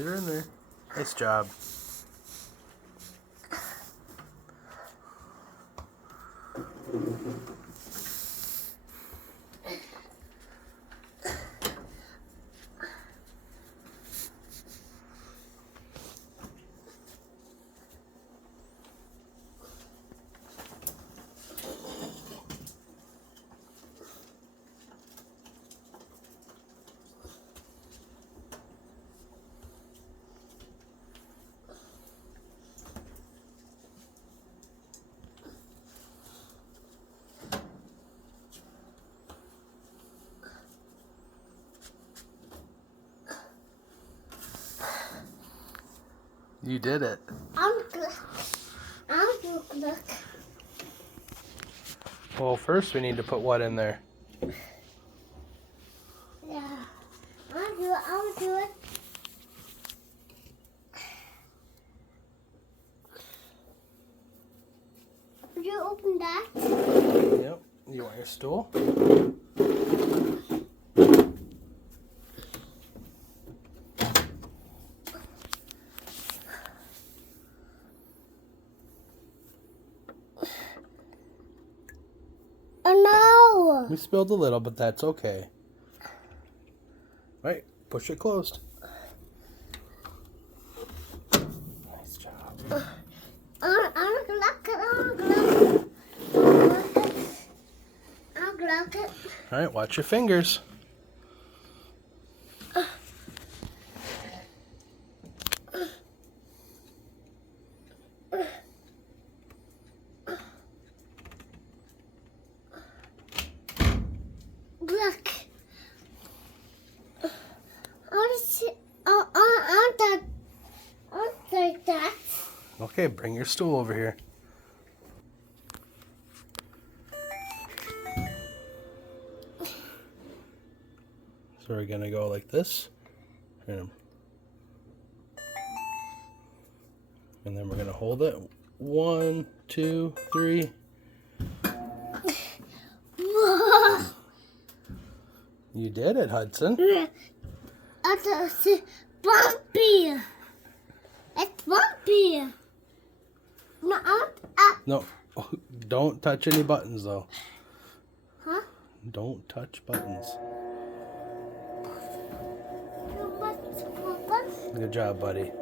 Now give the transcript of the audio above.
Get her in there. Nice job. You did it. I'm look. Well, first we need to put what in there? Yeah. I'll do it. Would you open that? Yep. You want your stool? Oh no! We spilled a little, but that's okay. Right, push it closed. Nice job. I'll look it. All right, watch your fingers. Look. I'll take that. Okay, bring your stool over here. So we're gonna go like this, and then we're gonna hold it. 1, 2, 3. Whoa. You did it, Hudson. It's bumpy. It's bumpy. No, don't touch any buttons though. Huh? Don't touch buttons. Good job, buddy.